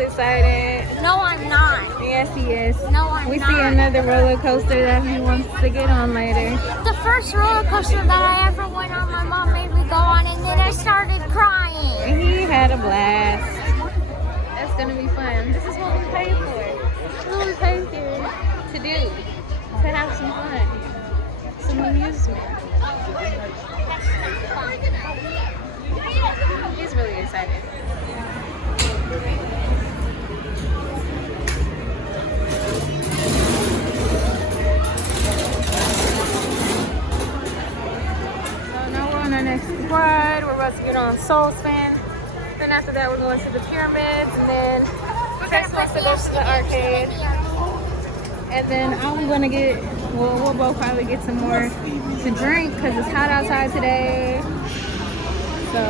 Excited. No, I'm not. Yes, he is. No, I'm not. We see another roller coaster that he wants to get on later. The first roller coaster that I ever went on, my mom made me go on, and then I started crying. And he had a blast. That's gonna be fun. This is what we paid for. This is what we paid here to do. To have some fun. Some amusement. He's really excited. Our next ride, we're about to get on Soul Spin. Then after that, we're going to the pyramids, and then Chris wants to go to the arcade. And then I'm gonna get, well, we'll both probably get some more to drink because it's hot outside today. So.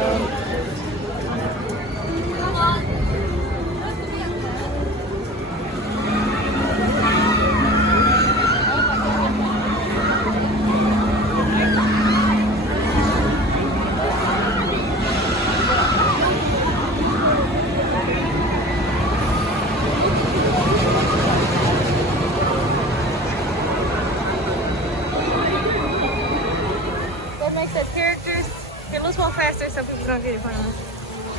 Characters. Here, let's walk faster so people don't get in front of us.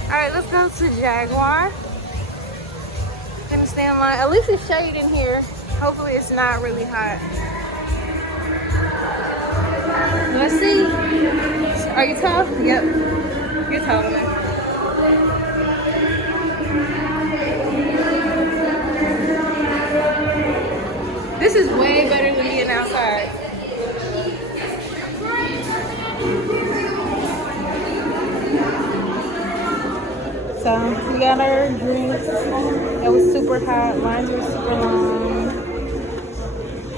Alright, let's go to Jaguar. Gonna stay in line. At least it's shade in here. Hopefully it's not really hot. Let's see. Are you tall? Yep. You're tall enough. This is way better than being outside. So we got our drinks. It was super hot. Lines were super long.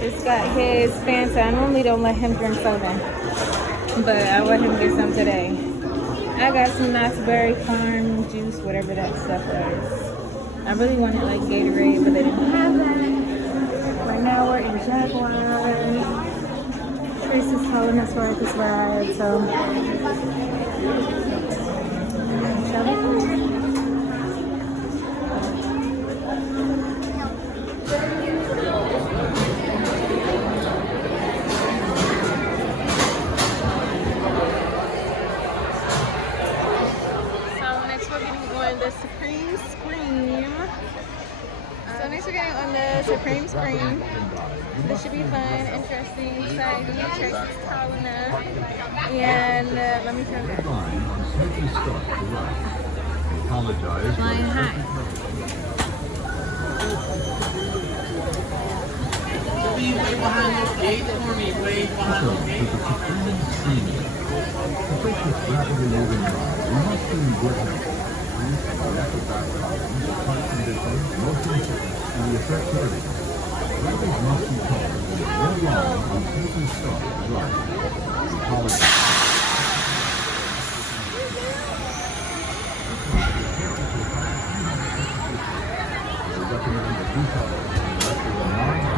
This got his Fanta. I normally don't let him drink soda, but I let him get some today. I got some Knott's Berry Farm juice, whatever that stuff was. I really wanted like Gatorade, but they didn't have that. Right now we're in Jaguar. Trace is telling us where this ride, so. Supreme Scream. This should be fun, interesting, exciting. Tracy's tall enough. And let me turn it. Flying high. Way behind this gate for me. Way behind this gate. And the effects of everything. Riders must be told that no line on certain stop drive. Apologies. We recommend that you follow the rest of the 990.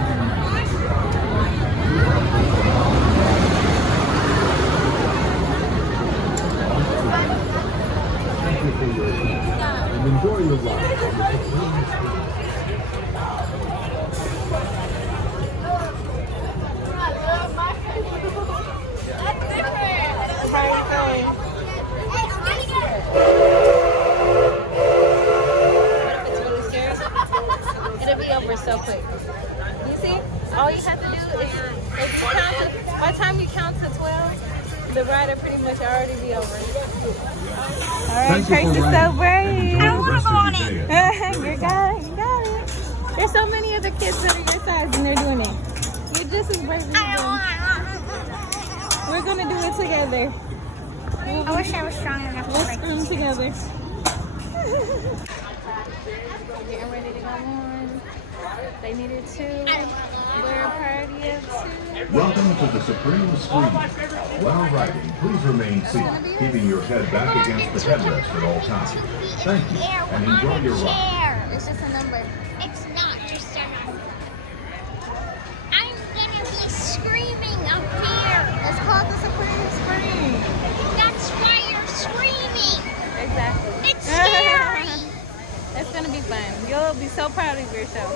time you count to 12, the ride will pretty much already be over. All right, Thank you Trace for is so riding, brave. and enjoy the rest of your day. You got it. You got it. There's so many other kids that are your size and they're doing it. You're just as brave as them. We're gonna do it together. I wish I was strong enough to Let's break scream these. together. Getting ready to go on. They needed to. We're a party of 2. Welcome to the Supreme Screen. While riding, please remain seated, keeping your head back against the headrest at all times. Thank you, and enjoy your ride. It's just a number. It's not just a number. I'm gonna be screaming up here. It's called the Supreme Scream. That's why you're screaming. Exactly. It's scary. It's gonna be fun. You'll be so proud of yourself.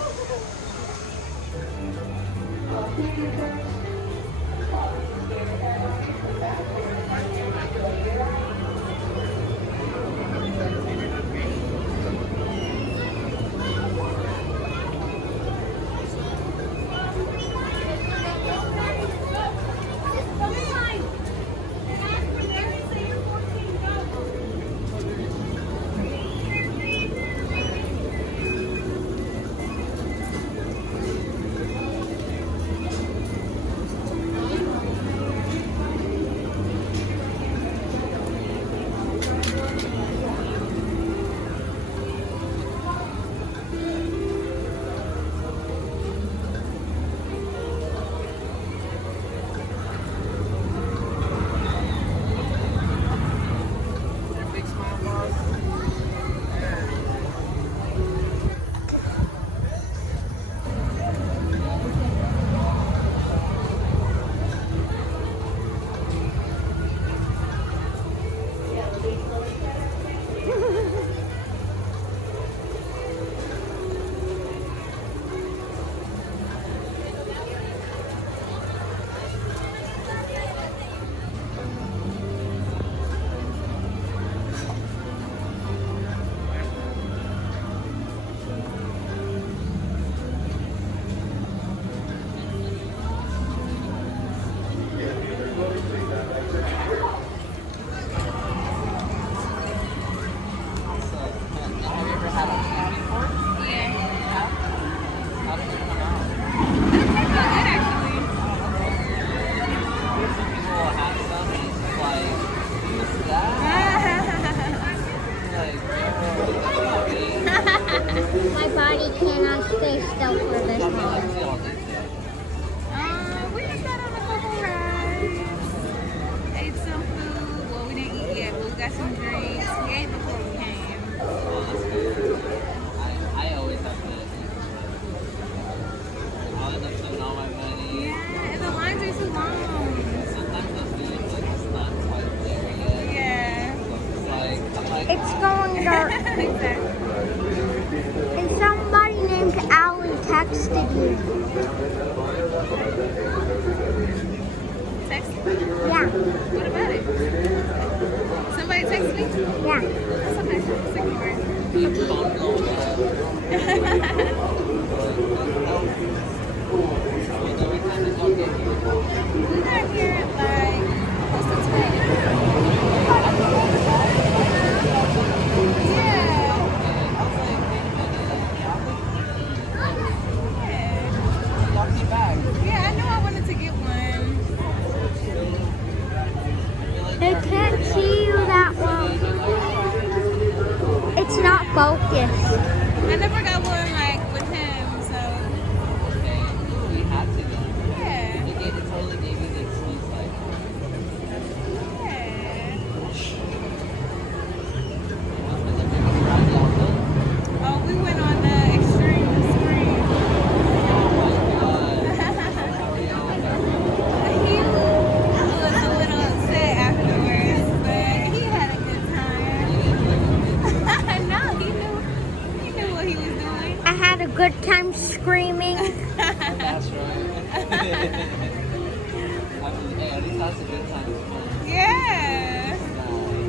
My body cannot stay still for this long. We just got on a couple rides. Ate some food. Well, we didn't eat yet, but we got some drinks. We ate before we came. I always have to. I'll end up spending all my money. Yeah, and the lines are too long. Sometimes the food like it's not quite there yet. Yeah. I'm like, It's going dark. Exactly. And somebody named Allie texted you. Text? Yeah, What about it? Somebody text me? yeah. That's okay. Just ignore it. the phone going off. What time did y'all get here? We got here at like close to 10. Yeah. Y'all came back. Yeah, I knew I wanted to get one. They can't see you that well. It's not focused. I never got one like with him, so Okay. We had to go. yeah. It totally gave you the excuse, like, Yeah. what's been the biggest ride y'all done? Oh, we went on the extreme screen. Oh my god. How are y'all? He was a little upset afterwards, but he had a good time. No, he knew what he was doing. I had a good time screaming. That's right. I mean, hey, at least that's a good time to spend. Yeah.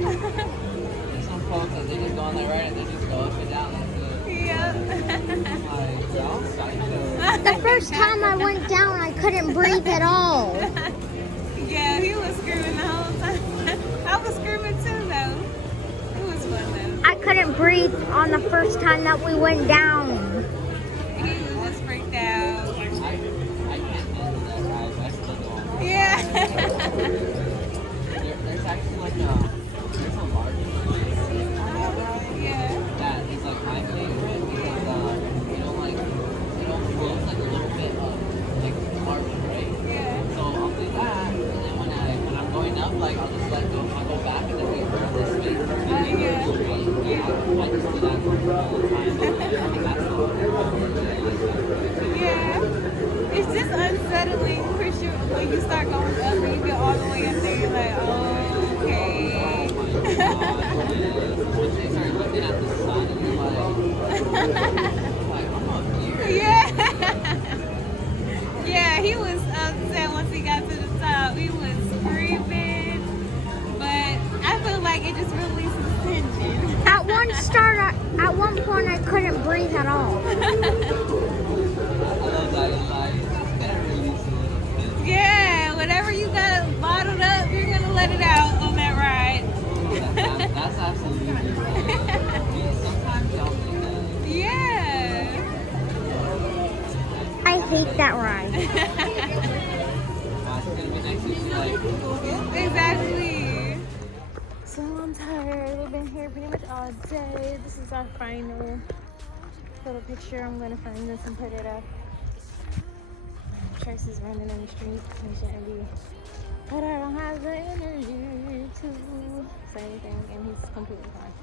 There's some folks that they just go on their ride and they just go up and down. That's it. Yep. Like, y'all psycho. The first time I went down, I couldn't breathe at all. breathe on the first time that we went down. He was just freaked out. I can't handle that ride, but I still go on. Yeah. There's actually like there's a large one Yeah. that is like my favorite because like it don't close like a little bit of like arch, right? Yeah. So I'll do that, and then when I'm going up, like I'll just let go. I'll go back and then we turn this way. Yeah. I just do that all the time. Yeah. It's just unsettling for sure when you start going up and you get all the way up there. You're like, oh, okay. They start looking at the sun and you're like, I'm up here. Yeah. Yeah, he was upset once he got to the top. He was screaming. But I feel like it just releases tension. At one point, I couldn't breathe at all. I love that. Like, you just gotta release a little bit. Yeah, whatever you got bottled up, you're going to let it out on that ride. That's absolutely right. Sometimes y'all think that. Yeah. I hate that ride. It's gonna be nice to see, like, Exactly. So I'm tired. We've been here pretty much all day. This is our final little picture. I'm going to frame this and put it up. Trace is running in the street. He shouldn't be. But I don't have the energy to say anything, and he's completely fine.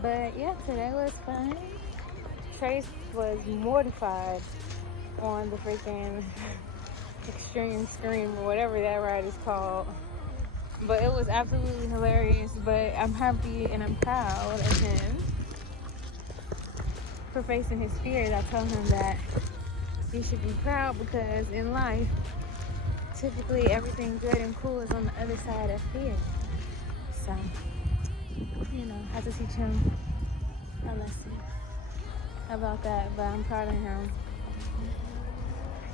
But yeah, today was fun. Trace was mortified on the freaking extreme scream or whatever that ride is called. But it was absolutely hilarious. But I'm happy and I'm proud of him for facing his fears. I told him that you should be proud because in life, typically everything good and cool is on the other side of fear. So, I have to teach him a lesson about that. But I'm proud of him.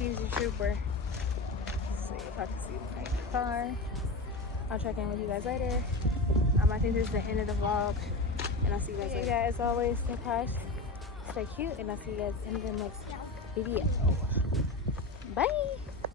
He's a trooper. Let's see if I can see the car. I'll check in with you guys later. I think this is the end of the vlog. And I'll see you guys later. As always, stay cautious, stay cute, and I'll see you guys in the next video. Bye!